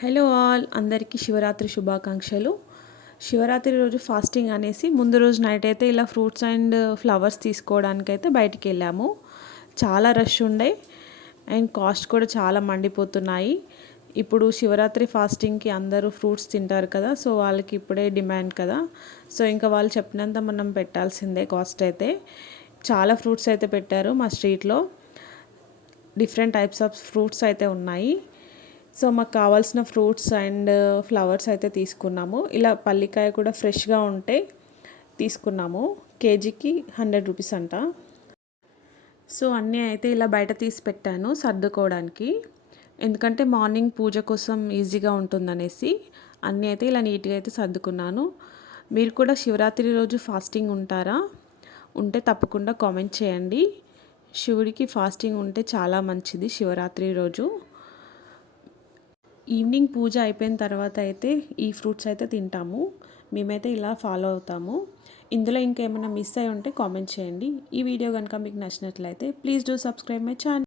Hello all, అందరికీ శివరాత్రి శుభాకాంక్షలు. శివరాత్రి రోజు ఫాస్టింగ్ అనేసి ముందు రోజు నైట్ అయితే ఇలా ఫ్రూట్స్ అండ్ ఫ్లవర్స్ తీసుకోవడానికైతే బయటికి వెళ్ళాము. చాలా రష్ ఉండే అండ్ కాస్ట్ కూడా చాలా మండిపోతున్నాయి. ఇప్పుడు శివరాత్రి ఫాస్టింగ్కి అందరూ ఫ్రూట్స్ తింటారు కదా, సో వాళ్ళకి ఇప్పుడే డిమాండ్ కదా. సో ఇంకా వాళ్ళు చెప్పినంత మనం పెట్టాల్సిందే. కాస్ట్ అయితే చాలా ఫ్రూట్స్ అయితే పెట్టారు మా స్ట్రీట్లో. డిఫరెంట్ టైప్స్ ఆఫ్ ఫ్రూట్స్ అయితే ఉన్నాయి. సో మాకు కావాల్సిన ఫ్రూట్స్ అండ్ ఫ్లవర్స్ అయితే తీసుకున్నాము. ఇలా పల్లికాయ కూడా ఫ్రెష్గా ఉంటే తీసుకున్నాము. కేజీకి 100 రూపీస్ అంట. సో అన్నీ అయితే ఇలా బయట తీసి పెట్టాను సర్దుకోవడానికి, ఎందుకంటే మార్నింగ్ పూజ కోసం ఈజీగా ఉంటుందనేసి అన్నీ అయితే ఇలా నీట్గా అయితే సర్దుకున్నాను. మీరు కూడా శివరాత్రి రోజు ఫాస్టింగ్ ఉంటారా? ఉంటే తప్పకుండా కామెంట్ చేయండి. శివుడికి ఫాస్టింగ్ ఉంటే చాలా మంచిది శివరాత్రి రోజు. ఈవినింగ్ పూజ అయిపోయిన తర్వాత అయితే ఈ ఫ్రూట్స్ అయితే తింటాము. మేమైతే ఇలా ఫాలో అవుతాము. ఇందులో ఇంకేమైనా మిస్ అయి ఉంటే కామెంట్ చేయండి. ఈ వీడియో కనుక మీకు నచ్చినట్లయితే please do subscribe my channel.